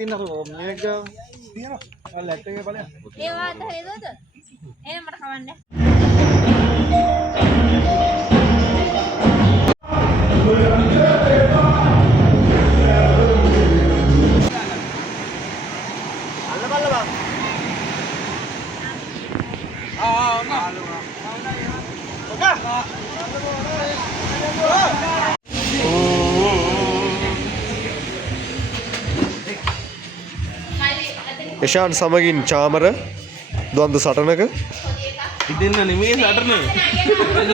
තියෙනවා මේක තියෙනවා ලැට් එකේ බලන්න ඒ වාත හේතුවද එහෙනම් මට කවන්නේ යෂාන් සමගින් චාමර ද්වන්ද සටනක ඉතින් නෙමෙයි සටනේ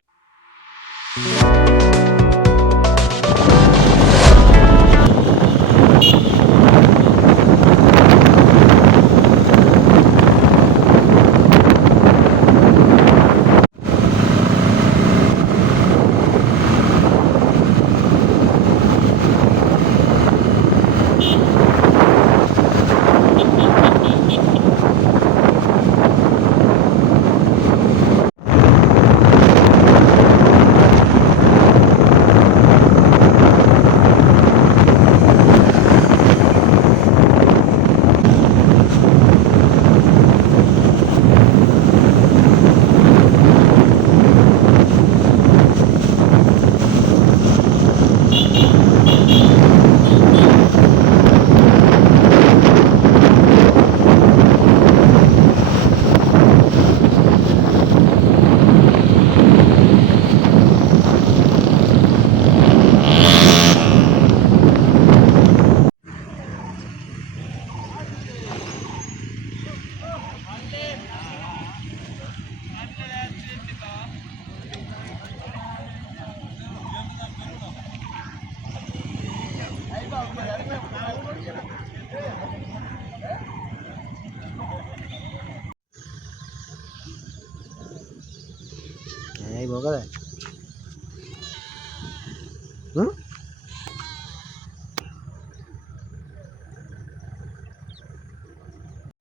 ඇයි මොකද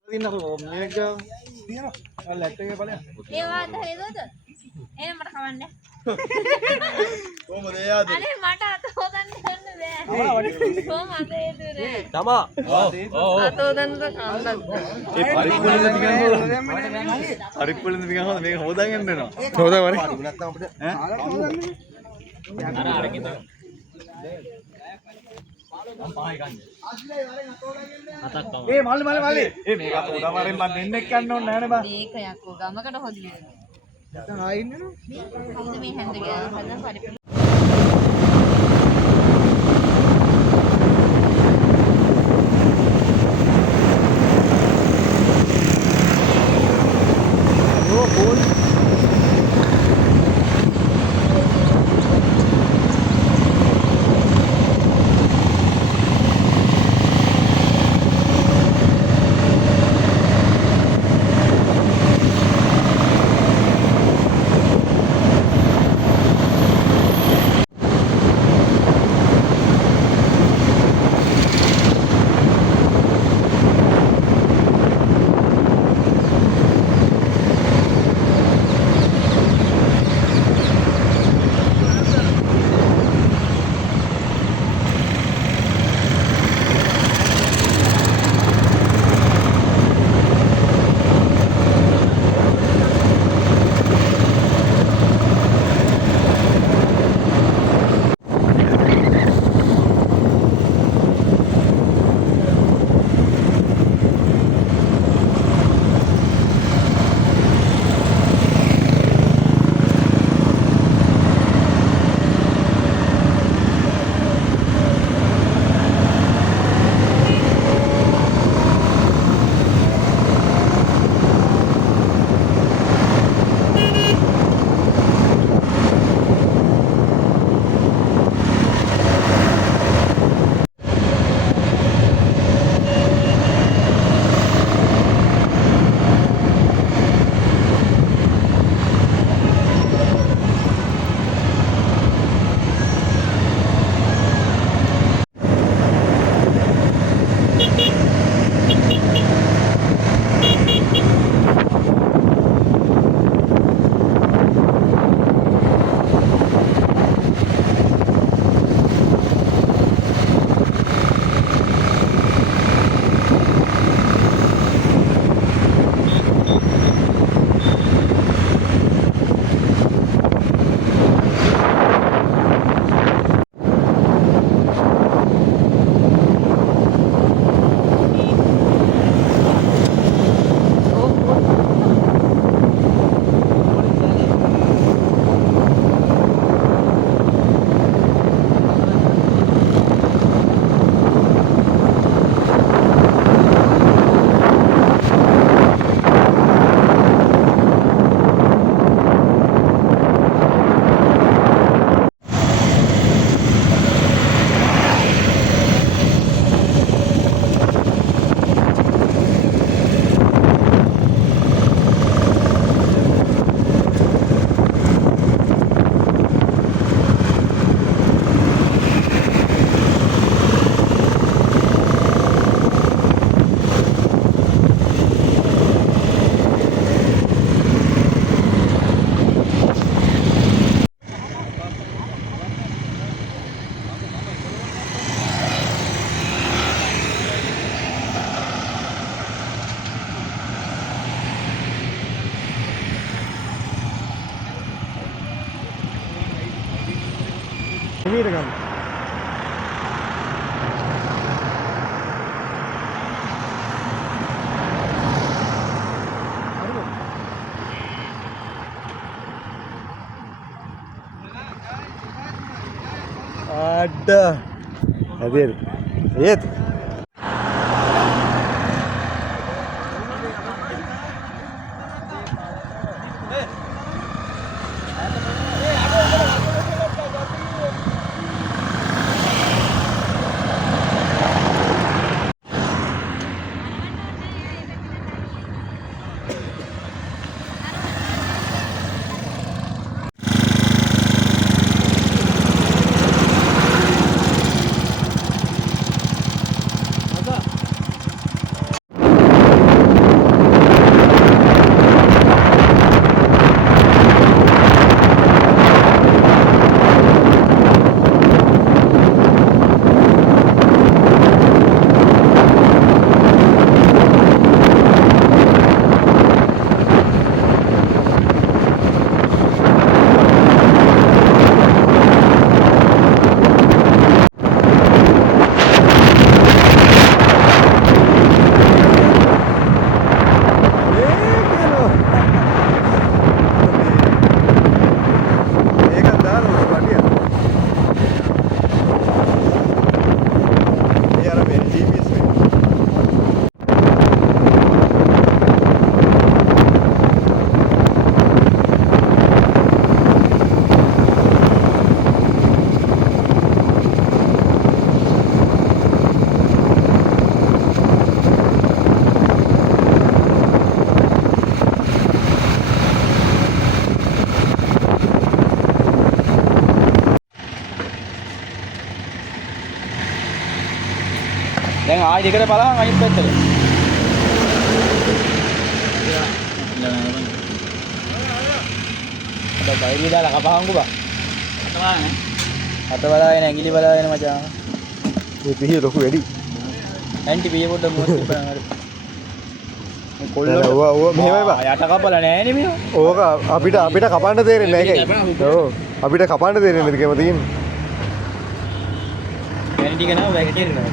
තියෙනවා මේක තියෙනවා ලැට් එකේ බලන්න ඒ වාත හේතුවද එහෙනම් මට කවන්නේ කොහමද එයාද අනේ මට අත හොදන්න යන්න බෑ කොහොම අත හේතුවේ තමා අත හොදන්න කන්නත් ඒ පරිප්පුලින්ද තියනවා පරිප්පුලින්ද තියනවා මේක හොදාගෙන යනවා හොදා මරි නැත්නම් අපිට ඈ අර කිත ඒ මල්ලි ඒ මේක අපෝ උඩමාරෙන් මම දෙන්නෙක් ගන්න ඕනේ නෑනේ බා මේක යකෝ ගමකට හොදිනේ නැත්නම් ආයෙ ඉන්නේ නෝ මේ හැන්ද ගියා හදන පරිප්පු ඇති ඒත් දැන් ආයෙ දෙකට බලන්න අනිත් පැත්තට. අද බයිරිය දාලා කපහංගු බා. අත බලාගෙන ඇඟිලි බලාගෙන මචං. මේ පිහිය ලොකු වැඩි ඇන්ටි පිය පොඩ්ඩක් මොකද බලන්න හරි. මේ කොල්ලෝ ඕවා මෙහෙමයි බා යට කපලා නෑනේ මේ. ඕක අපිට කපන්න තේරෙන්නේ නැහැ ඒකයි ඔව් අපිට කපන්න තේරෙන්නේ නැති කම තියෙන්නේ ඇන්ටි කෙනා වැක්කිරනවා.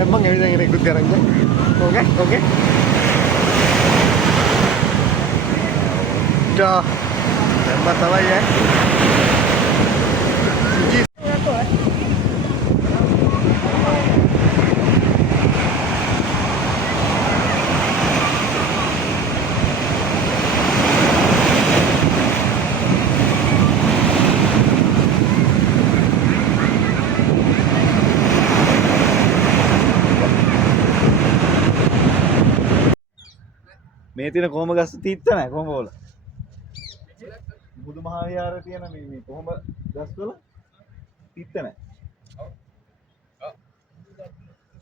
emang ya yang ikut garangnya oke udah tempat salah ya මේ තියෙන කොහොම ගස් තීත්ත නැහැ කොහොම වල බුදු මහා විහාරේ තියෙන මේ කොහොම ගස් වල තීත්ත නැහැ ඔව්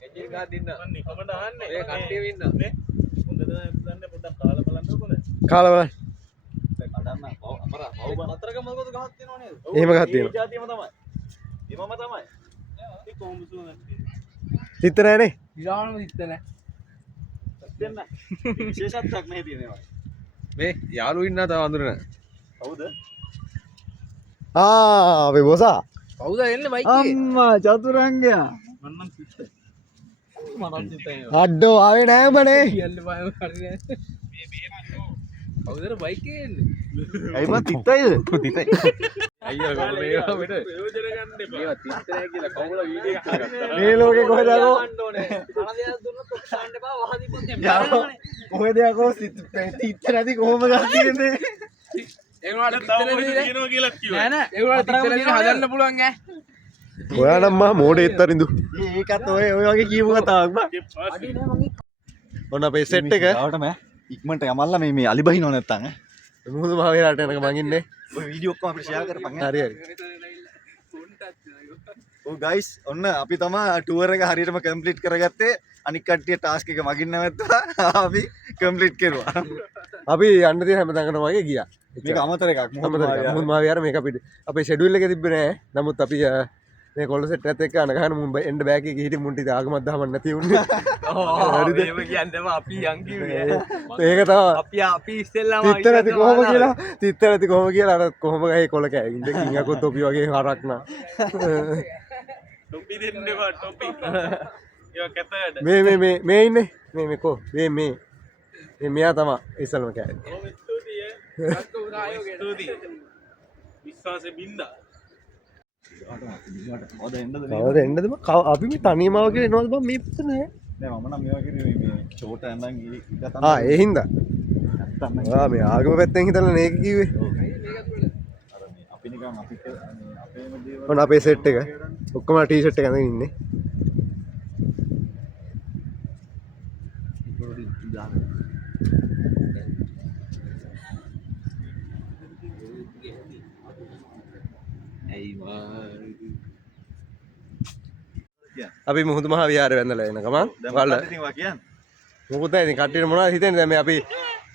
එජිල් ගහ දින්න කොහමද ආන්නේ ඒ කට්ටිය වින්න නේ හොඳද දන්නේ පොඩ්ඩක් කාලා බලන්නකො නේ කාලා බලන්න කඩන්න අමරා මව් අතරක මොකද ගහක් තියෙනව නේද? එහෙම ගහක් තියෙනවා. ඒ જાතියම තමයි. එමම තමයි. ඒ කොහොමද සුවඳ? තිත්ත නෑනේ. විරාණම තිත්ත නැහැ. දෙන්න. විශේෂත්වයක් නැහැ තියෙනවා. මේ යාළුවෝ ඉන්නා තව අඳුරන. කවුද? අපේ බොසා. කවුද එන්නේ බයික් එකේ? අම්මා චතුරංගයා. මන්නම් පිටේ. මනන් තිත්තයි. අඩෝ ආවේ නෑ උඹනේ. කියන්න බෑ හරිනේ. කවුද බයික් එකේ එන්නේ? ඇයි මං තිත්තයිද? තිතයි. අයියා කොහොමද මේවා මෙතන? ප්‍රයෝජන ගන්න එපා. මේවා තිත්ත නැහැ කියලා කවුලා වීඩියෝ එකක් හදාගත්තා. මේ ලෝකේ කොහෙද යකෝ? කොහෙද යකෝ තිත්ත නැති කොහොම ගහන්නේ? ඒගොල්ලන්ට තිත්ත නැති කියනවා කියලා කිව්වා. නෑ නෑ. ඒගොල්ලන්ට තිත්ත නැති හදන්න පුළුවන් ඈ. ඔයා නම් මහා මෝඩේ එත්තරින්දු. ඒකත් ඔය වගේ කියපු කතාවක් බා. ඔන්න අපේ සෙට් එක ආවටම ඉක්මනට යමල්ලා මේ අලි බහිනව නැත්තම් ඈ. මුහුදු මහවැලට යනක මං ඉන්නේ. ඔය වීඩියෝ ඔක්කොම අපිට ෂෙයා කරපන් ඈ. හරි හරි. ඔව් ගයිස් ඔන්න අපි තමයි ටුවර් එක හරියටම කම්ප්ලීට් කරගත්තේ. අනික් කට්ටිය ටාස්ක් එක මගින් නැවතුවා. අපි කම්ප්ලීට් කරුවා. අපි යන්න තියෙන හැම තැනකටම වගේ ගියා. මේක අමතර එකක්. මුහුදු මහවැල මේක අපිට අපේ ෂෙඩියුල් එකේ තිබ්බේ නෑ. නමුත් අපි මේ කොල්ල සෙට් එකත් එක්ක අනගහන මුන් එන්න බෑක් එකේ හිටින් මුන්ටි ආගමක් දහමක් නැති වුණේ. හරිද? එහෙම කියන්නම අපි යන් කිව්වේ. ඒක තමයි අපි ඉස්සෙල්ලාම තිත්ත නැති කොහොම කියලා තිත්ත නැති කොහොම කියලා අර කොහොම ගහේ කොල කෑ ඉන්න කිංගකොත් තොපි වගේ හරක් නා ටොපි දෙන්න එපා ටොපි. ඒවා කැතට. මේ ඉන්නේ මේ කෝ මේ මෙයා තමයි ඉස්සල්ම කෑ ස්තුතියි. අක්කෝ උදායෝගේ. ස්තුතියි. විශ්වාසෙ බින්දා. ඔද එන්නද කවද එන්නද අපි මේ තනියමව කියලා එනවද බං මේ පුතේ නෑ නෑ මම නම් මේවා කිව්වේ මේ ෂෝට් එකෙන් නම් ඒක ඒ හින්දා මේ ආගම පැත්තෙන් හිතලා නේක කිව්වේ අර මේ අපි නිකන් අපිට අපේම දේවල් ඔන්න අපේ සෙට් එක ඔක්කොම ටී-ෂර්ට් එක අඳගෙන ඉන්නේ අපි මුහුදු මහ විහාරය වැඳලා එන ගමන් වල ඉතින් වා කියන්නේ මොකද ඉතින් කට්ටියට මොනවද හිතෙන්නේ දැන් මේ අපි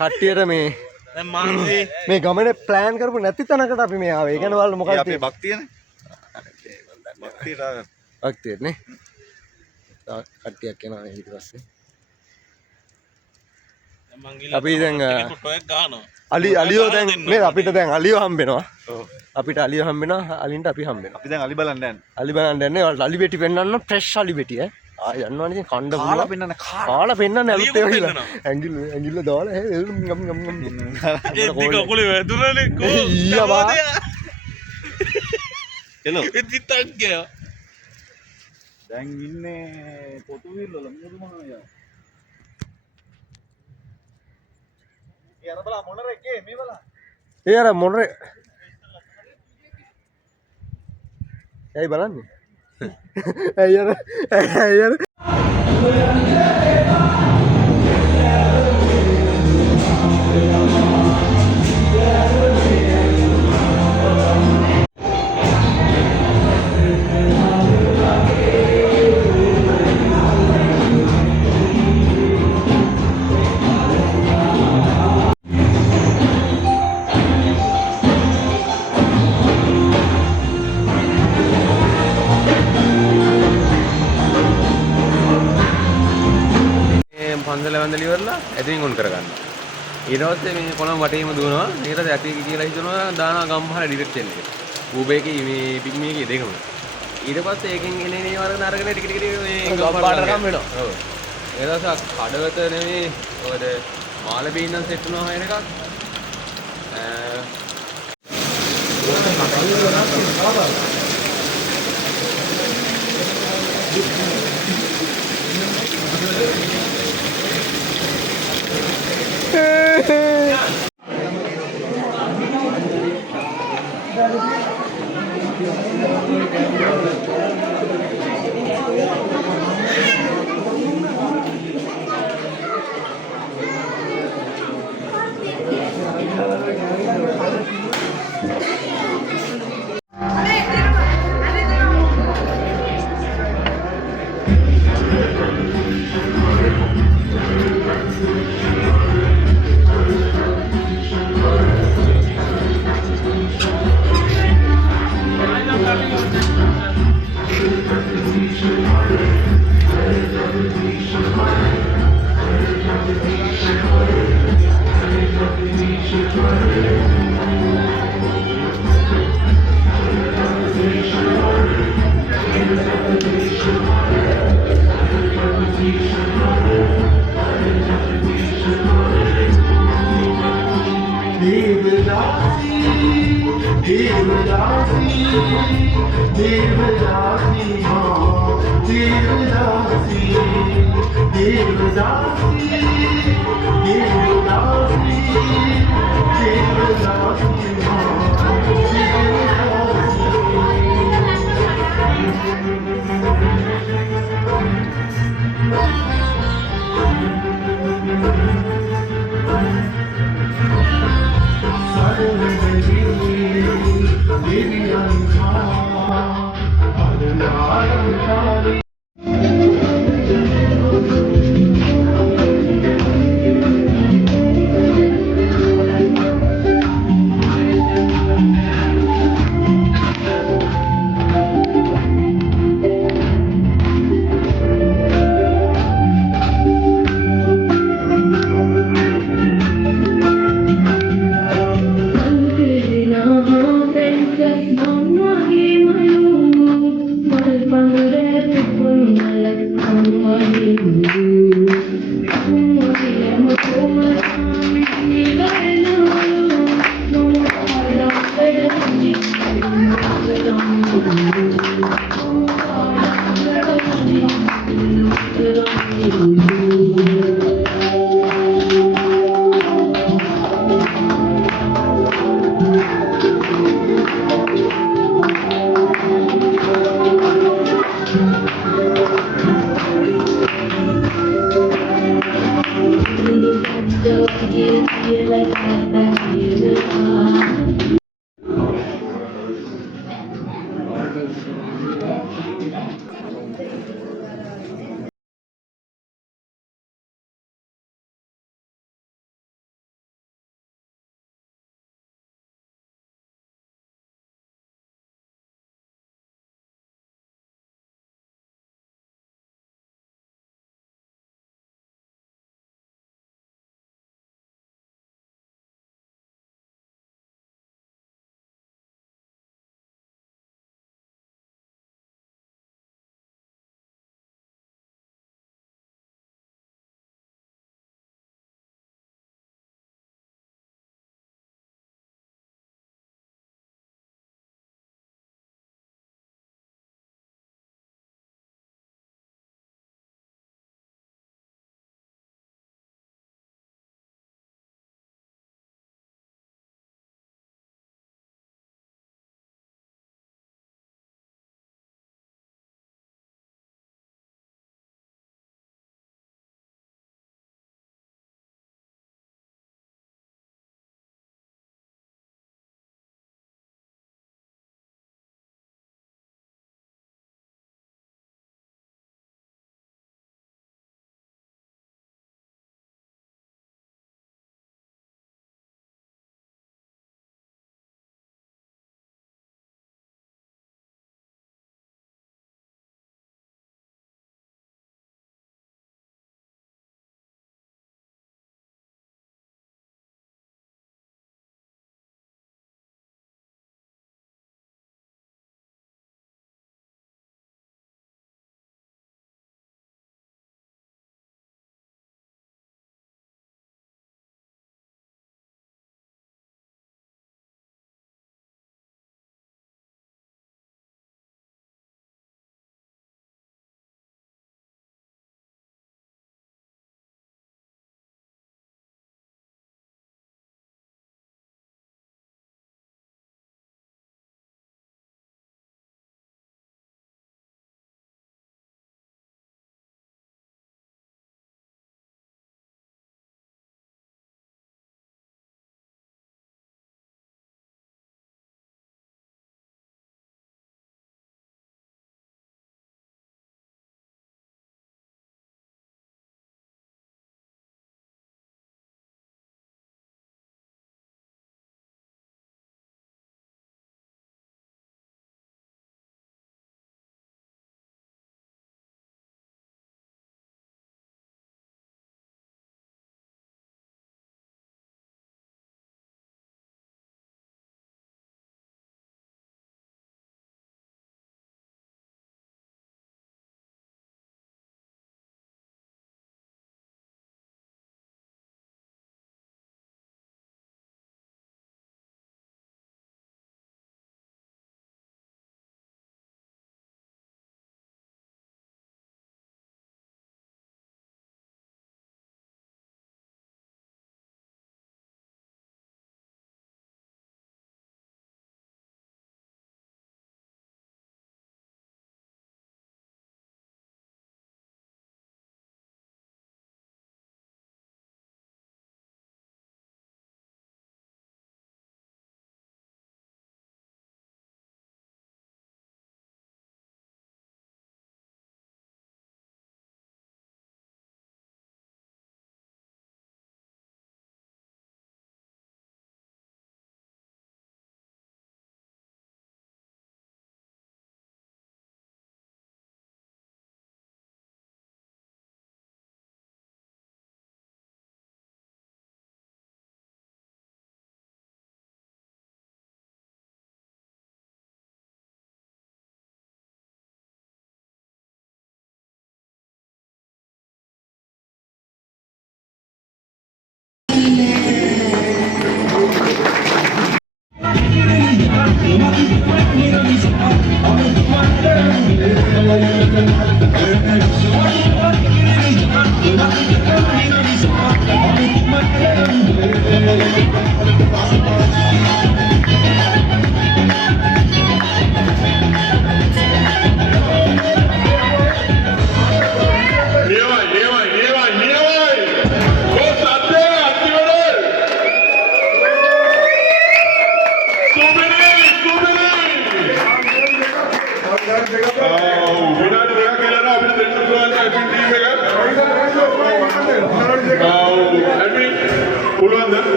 කට්ටියට මේ දැන් මාන්සේ මේ ගමනේ ප්ලෑන් කරපු නැති තැනකට අපි මේ ආවේ. ඒ කියන්නේ වල මොකක්ද අපේ භක්තියනේ භක්තියට භක්තියට නේ. කට්ටියක් එනවා ඊට පස්සේ. අපි දැන් ෆොටෝ එක ගන්නවා. අලියෝ දැන් නේද අපිට දැන් අලියෝ හම්බෙනවා. අපිට අලියෝ හම්බෙනවා අලින්ට අපි හම්බෙනවා. අපි දැන් අලි බලන්න යන්නේ අලි බලන්න යන්නේ අලි බෙටි පෙන්නන්න ෆ්‍රෙෂ් අලි බෙටි ඈ. යන්නවනේ ඉතින් කණ්ඩ කාලා පෙන්නන්න කාලා පෙන්නන්න අලුත් ඒවා කියලා. ඇඟිල්ල දාලා ගම් ගම් ගම්. ඒ දිග කුලේ වැදුනනේ කො. ඊයා බා. එලෝ ඒ තිත්තක් ගියා. දැන් ඉන්නේ පොතුවිල් වල මුදු මොනවා යා යන බලා මොනර එකේ මේ බලා ඒ අර මොනරේ ඇයි බලන්නේ ඇයි අර පන්සල වැඳලා ඉවරලා ඇතින් ඔන් කරගන්න. ඊට පස්සේ මේ කොළඹ වටේම දුවනවා. ඊට පස්සේ ඇටි කියලා හිතනවා දානවා ගම්පහල ඩිරෙක්ට් එකේ. ඌබේකේ මේ පිග්මීකේ දෙකම. ඊට පස්සේ ඒකෙන් එන්නේ නේ වරගෙන අරගෙන ටික ටික මේ ගම්පාට ගම් වෙනවා. ඔව්. ඒ දවස් කඩවත නෙමෙයි ඔයද මාළඹේ ඉඳන් සෙට් වුණා හොයන එකක්.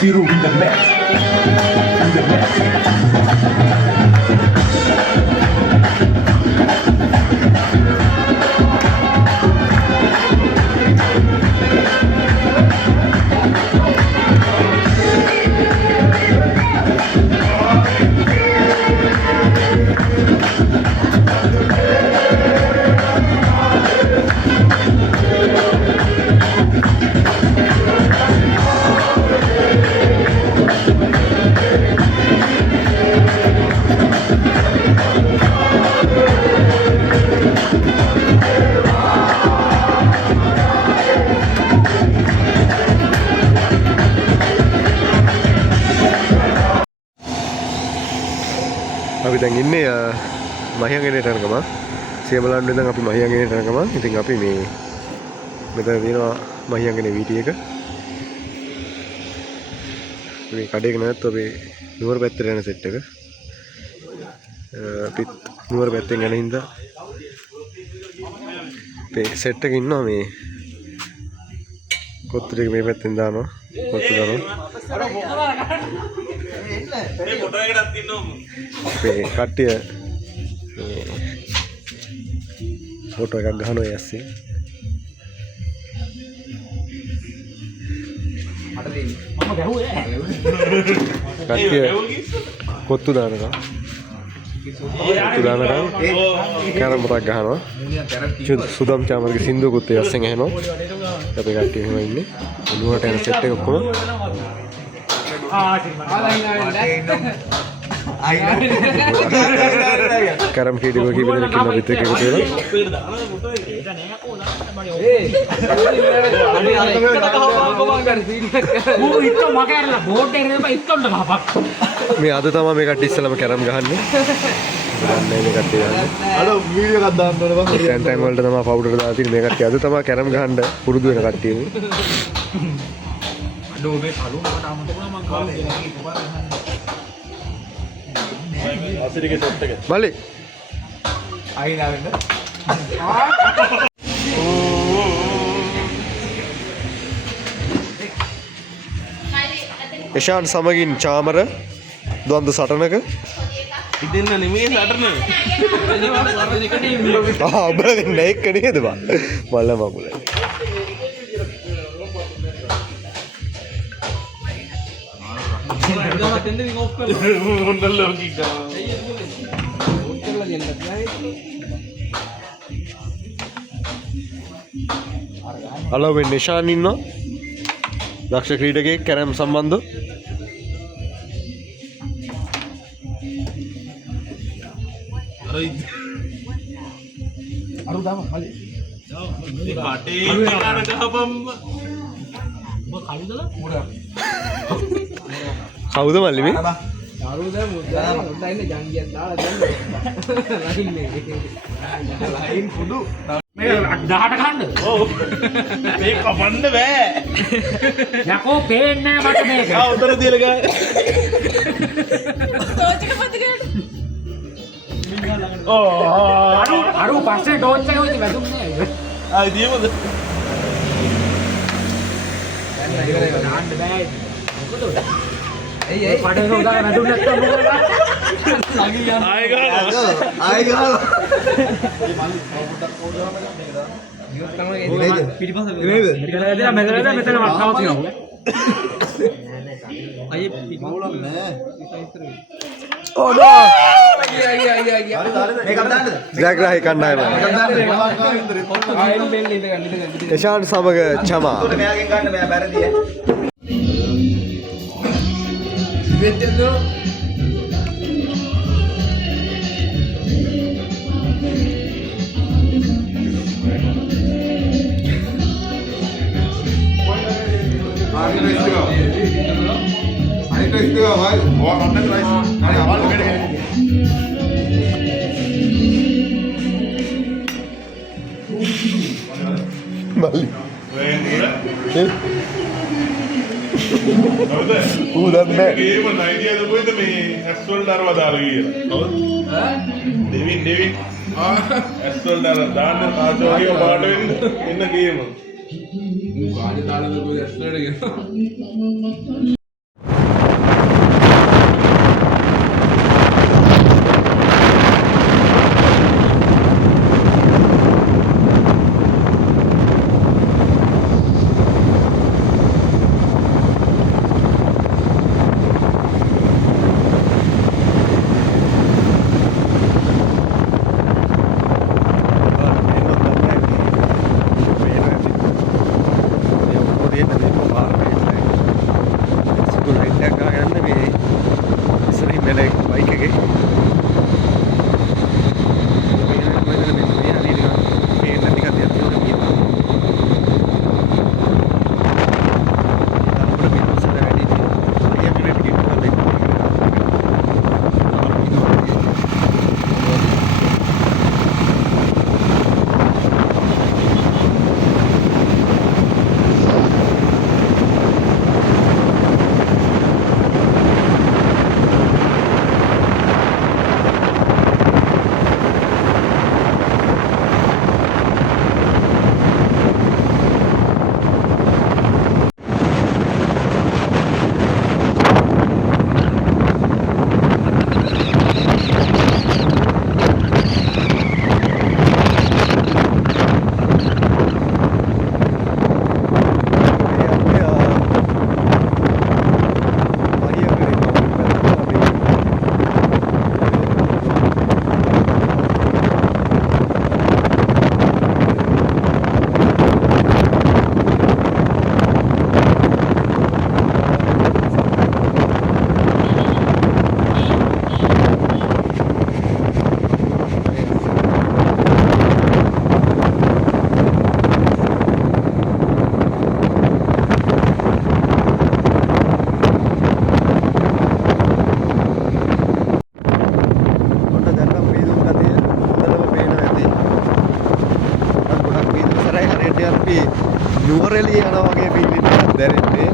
Zero in the mix. In the mix. අපි දැන් ඉන්නේ මහියංගනේට යනකම සියඹලන්න ඉඳන් අපි මහියංගනේට යනකම ඉතින් අපි මේ මෙතන තියෙනවා මහියංගනේ වීටි එක මේ කඩේක නැත්නම් අපි නුවර පැත්තට යන සෙට් එක අපි නුවර පැත්තෙන් යන හින්දා මේ සෙට් එකේ ඉන්නවා මේ කොත්තු ටික මේ පැත්තෙන් දානවා කොත්තු දානවා මේ ෆොටෝ එකටත් ඉන්නවා මේ කට්ටිය ෆොටෝ එකක් ගහනවා යස්සේ මම ගැහුවේ කට්ටිය කොත්තු දානවා කැරම් පොතක් ගහනවා සුදම් චාමරගේ සින්දුවකුත් යස්සෙන් ඇහෙනවා අපි කට්ටිය එහෙම ඉන්නේ නුවරට යන සෙට් එක ඔක්කොම කැරම් කීඩිකෝ කීප දෙනෙක් ඉන්න පිට එකතු වෙලා මේ අද තමයි මේ කට්ටිය ඉස්සලම කැරම් ගහන්නේ දන්නේ මේ කට්ටිය ගහන්නේ අර වීඩියෝ එකක් දාන්න ඕනේ බං ටැන් ටයිම් වලට තමයි පවුඩර් දාලා තියෙන්නේ මේ කට්ටිය අද තමයි කැරම් ගහන්න පුරුදු වෙන කට්ටිය මේ අඩෝ මේ කලුමකට අමතක වුණා මං කාලේ අසිරිගේ සෙට් එක මල්ලි අයිනා වෙන්න එෂාන් සමගින් චාමර ද්වන්ද සටනක ඉතින් නෙමෙයි සටන ඔබලගේ නැෙක්ක නේද බං මල්ල මකුලයි අලවෙන් නිශාන් ඉන්නවා දක්ෂ ක්‍රීඩකයෙක් කැරම් සම්බන්ධව අරු දාම මල්ලි කටේ කන ගහපම් ඔබ කවුදලා මුරා කවුද මල්ලි මේ යාළුවෝ දැන් මුද්දා ඉන්නේ ජංගියක් දාලා දැන් ලයින් කුඩු දහට කන්න ඔව් මේ කපන්න බෑ යකෝ පේන්නේ නැහැ මට මේක උතර දීලා ගෑ තෝචක පොතකට අරු පස්සේ ටෝච් එක වෙන්නේ වැදුන්නේ ආයි දියමුද නාන්න බෑ මොකද ඒ පඩේ උදාගෙන වැදුන්නේ නැත්තම් මොකද ලගි යන ආයි ගහනවා පිටිපස්ස මෙතන වටනවා තියෙනවා ජයග්‍රාහී කණ්ඩායම යෂාන් සමග චමා මෙයාගෙන් ගන්න මෙයා බැරදිය නුවරඑළිය යනවා වගේ ෆීලින් එකක් දැනෙන්නේ.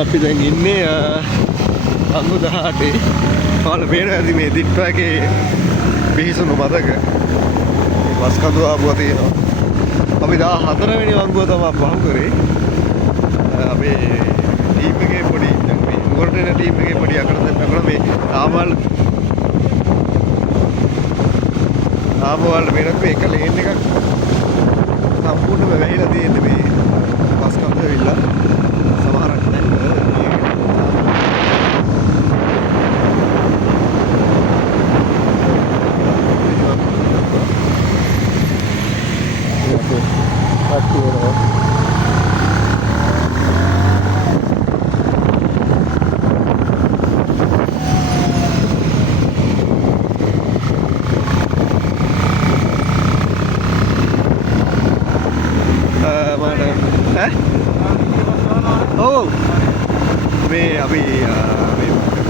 අපි දැන් ඉන්නේ අංගු 18 කාල පේන ඇති මේ දිට්ටුවගේ පිහිසුණු මතක බස් කඳු ආපුවා තියෙනවා. අපි 14 වෙනි වංගුව තමයි පහු කරේ. අපේ ටීම් එකේ පොඩි දැන් මේ නුවරට එන ටීම් එකේ පොඩි අකරතැබ්බක් මේ ආමල් වෙනත් මේ එක ලේන් එකක් සම්පූර්ණයෙන්ම වැහිලා තියෙන්නේ මේ බස් කඳු ඇවිල්ලා සමහරක්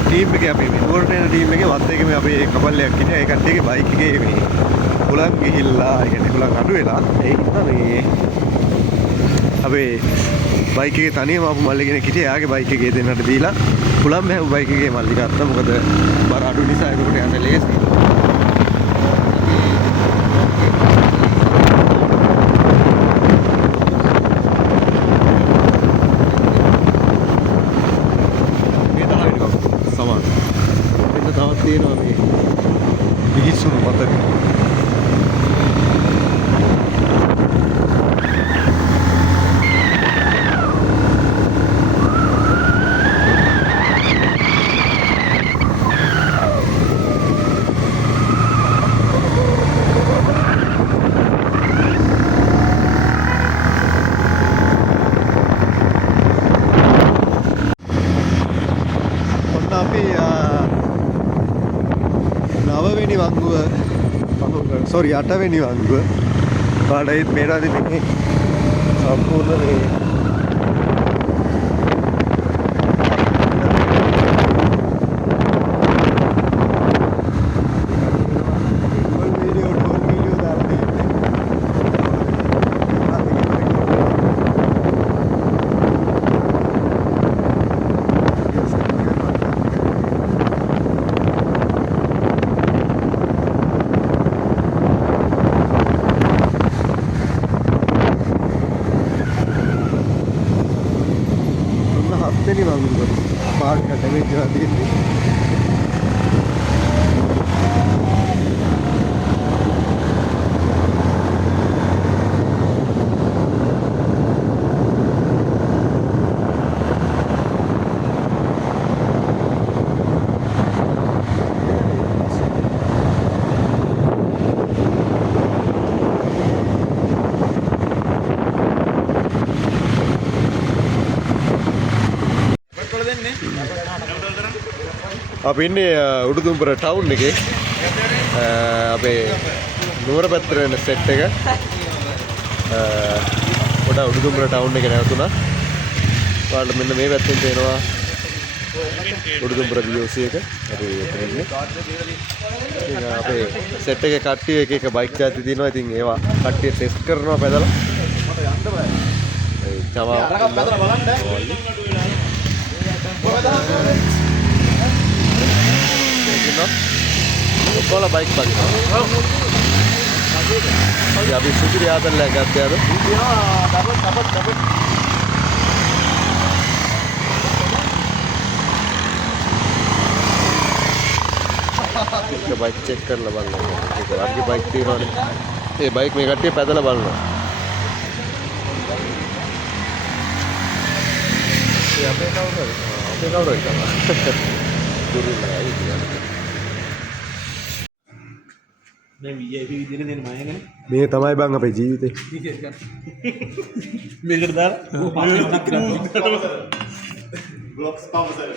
ටීම් එකේ අපි මේ නුවරට එන ටීම් එකේ වත් එකේ මේ අපි කපල්ලයක් ඉන්නේ. ඒ කට්ටියගේ බයික් එකේ මේ හුලං ගිහිල්ලා, ඒ කියන්නේ හුලං අඩු වෙලා ඒ හින්දා මේ අපේ බයික් එකේ තනියම ආපු මල්ලි කෙනෙක් හිටියා. එයාගේ බයික් එකේ දෙන්නට දීලා හුලං මෑවු බයික් එකේ මල්ලි ගත්තා. මොකද බර අඩු නිසා ඒකට යන්න ලේසි. තියෙනවා මේ පිහිසුණු මතක. Sorry, 8 වෙනි වංගුව. පාඩේත් මේරාදී මේ සම්පූර්ණ මේ පාඩකට වෙලා තියෙන්නේ. අපි ඉන්නේ උඩුදුම්බර ටවුන් එකේ අපේ නුවර පැත්තට වෙන සෙට් එක පොඩ උඩුදුම්බර ටවුන් එකේ නැවතුණා. ඔයාලට මෙන්න මේ පැත්තෙන් පේනවා උඩුදුම්බර BOC එක. අපි එතන ඉන්නේ. ඉතින් අපේ සෙට් එකේ කට්ටිය එක එක බයික් જાති තියෙනවා. ඉතින් ඒවා කට්ටිය ටෙස්ට් කරනවා පැදලා. මට යන්න බෑ. ඒ තවා ඔක්කොලා බයික් බගිනවා. අපි සුපිරි ආතල්ලයක් ගත්තා අද. ඒක බයික් චෙක් කරලා බලන්න. ඒක වර්ගයේ බයික් තියෙනවානේ. ඒ බයික් මේ කට්ටිය පැදලා බලනවා. ඒ අපේ කවුරුද? අපේ කවුරුද තමයි. දුරිල්ලා ඉතින්. මේ VIP විදිහට දෙන මයගෙන මේ තමයි බං අපේ ජීවිතේ. මේකට දාලා බ්ලොග්ස් පවසර.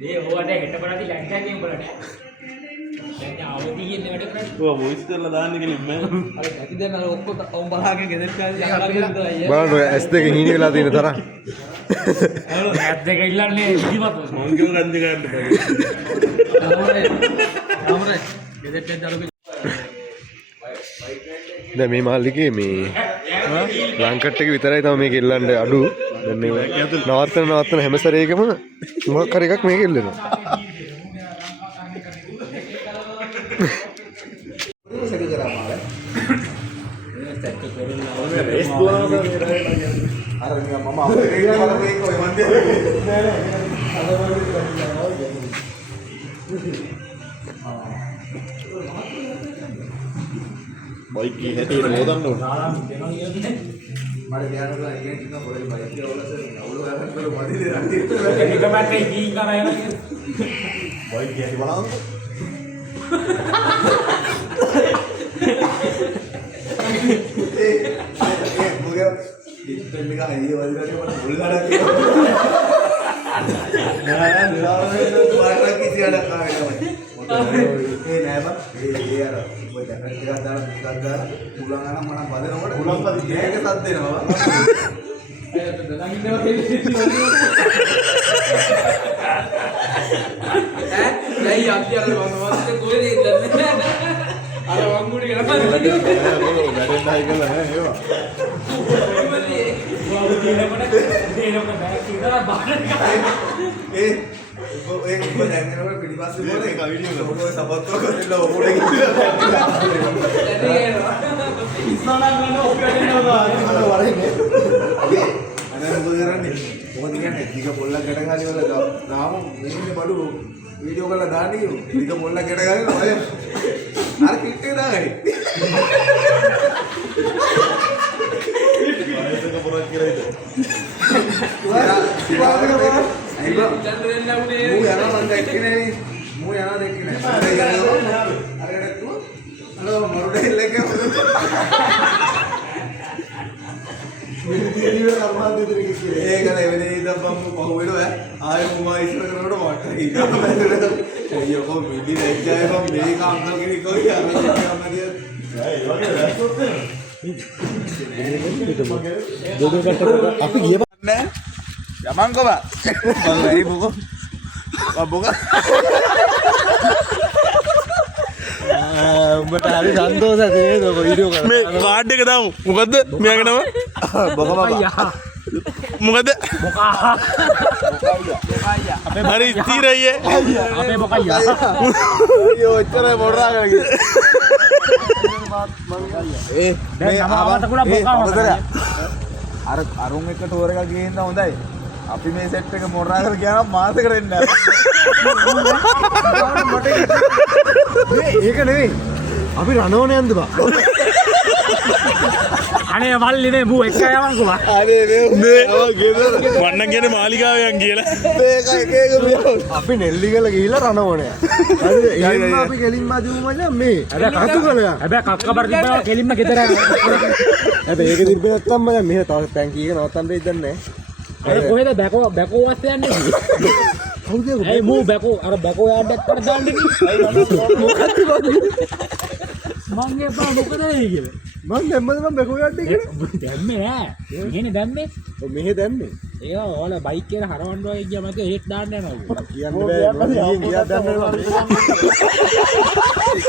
මේ ඕවට හෙටපරාදී ලැක්ටා ගේම් වලට. දැන් ආවදී කියන්නේ වැඩ කරන්නේ. ඔය වොයිස් කරලා දාන්න කියලා මම. අර ඇති දැන් අර ඔක්කොම ඔවුන් බලාගෙන ගෙදර කාලේ බලන්න ඔය S2 හීන වෙලා තියෙන තරම්. ඇත් දෙක ඉල්ලන්නේ ඉදිමත් මං කියව ගන්න ගන්න බෑ. ආමරේ ගෙදරට දරුවෝ දැන් මේ මාල්ලිකේ මේ ලංකට් එක විතරයි තමයි මේක ඉල්ලන්නේ අඩු. දැන් මේ නවත්තන හැම සැරේකම මොකක් හරි එකක් මේක ඉල්ලනවා. බයික් හැටියට හොදන්න ඕන. බයික් හැටි බලන්න. वीडियो का लगा नहीं हो तो बोलना क्या रहेगा भाई अरे कितने ना गए ऐसे का पूरा किया है मुंह याना बंदा एक नहीं मुंह याना देख के नहीं अरे तू हेलो मरुडे लेके ඒක නෙවෙයි ඉතින් මම කොහොමද ආයෙ මොනවා ඉස්සර කරනකොට මට හිතෙනවා අයියෝ කොහොම මිදි නැජ්ජාය මම මේක අංකල් කෙනෙක් කොයි අපි ගිය නෑ යමන්කෝ බා මම එයි බොකෝ බොකෝ උඹට හරි සන්තෝෂද නේද ඔක වීඩියෝ කරලා මේ කාඩ් එක දාමු මොකද්ද මෙයාගේ නම බොකෝ බබා මොකද බොකා අපේ හරි ස්ථිරයි අපේ බොකයියා අයියෝ එච්චරයි මොරාගෙන ගියේ ඒ මේ ආවත කුලා බොකා අර අරුන් එක ටෝර් එකක් ගිහින් ඉන්න හොඳයි අපි මේ සෙට් එක මොරාගෙන ගියා නම් මාසෙකට එන්න ඒක නෙවෙයි අපි රණවන යන්ද බා අනේ මල්ලිනේ මූ එක යවන්කෝ බා අනේ මේ වන්න කියන්නේ මාලිගාවෙන් කියලා මේක එක අපි නෙල්ලිගල ගිහිල්ලා රණවන හරිද එහෙනම් අපි කෙලින්ම අදමු මචං මේ කතු කළා හැබැයි කක්කබර තිබ්බා කෙලින්ම ගෙදර හැබැයි ඒක තිබ්බේ නැත්තම් මම මෙහෙ තව ටැංකිය එක නවත්තන්න දෙයක් නැහැ අර කොහෙද බැකෝ වත් යන්නේ ඒ මූ බැකෝ අර බැකෝ යන්නත් කර දාන්නේ මං එපා මොකද වෙයි කියලා මං දැම්මද මම බැකෝ යන්නේ කියලා දැම්මේ නෑ මෙහෙනේ දැම්මේ ඔව් මෙහෙ දැම්මේ ඒ ඕල බයික් එක හරවන්න වගේ ගියා මත හෙට් දාන්න යනවා කියන්න බෑ මම ගියා දැම්මේ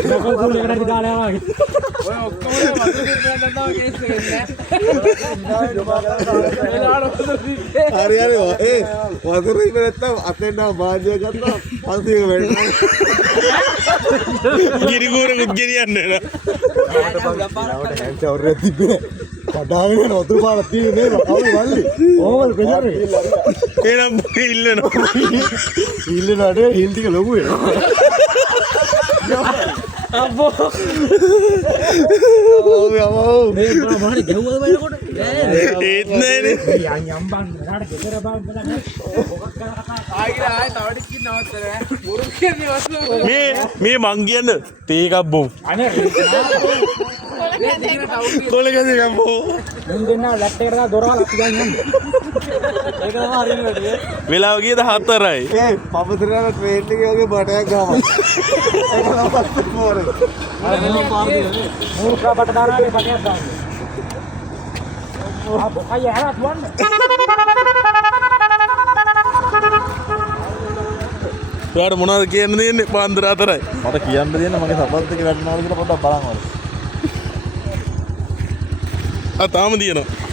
බැකෝ කුල් එකට දාලා යනවා ඔය ඔක්කොම වතුර පිටින් දැම්මා කේස් එකේ හරි හරි ඒ වතුර ඉන්න නැත්තම් අතෙන් නා වාජය ගත්තා 500ක වෙන්න ගිරිගුරකුත් ගෙනියන්නේ නෑ ඊට හැන්ච අවුරේ තිබ්බේ කඩාගෙන යන වතුර පාරක් තියෙන්නේ නේ කවුරු වල්ලි ඕවල් ප්‍රෙෂර් එක එනම් ඉල්ලනට හිල් ටික ලොකු වෙනවා අබ්බෝ ඔව් මේ මොනවද ගැහුවද බයිනකොට ඒත් නෑනේ යම් බං නඩ ගෙදර බං බලන්න මොකක් කරා ආයිලා ආයි තව ටිකක් නවත්තලා බුරු කියන්නේ වස්තු මේ මං කියන්න තේ එකක් බොමු අනේ කොල ගැද එකක් බොමු මුන් දෙන්නා ලැප් එකට දා දොරවල් අපි ගන්න යන්නේ ඒක තමයි හරියන වැඩේ වෙලාව ගියද 4යි ඒ පපතරන ට්‍රේන් එකේ වගේ බටයක් ගාමක් ඒක ලපත් පොර අර මොන පාරදීනේ මූර්ඛා බට දානානේ බටයක් දාන්න ආ බොකයි ඇරත් වන්න ඔයාලට මොනවද කියන්න දෙන්නේ පාන්දර 4යි මට කියන්න දෙන්න මගේ සපත් එක වැටෙනවද කියලා පොඩ්ඩක් බලන්න ඕනේ තාම දිනනවා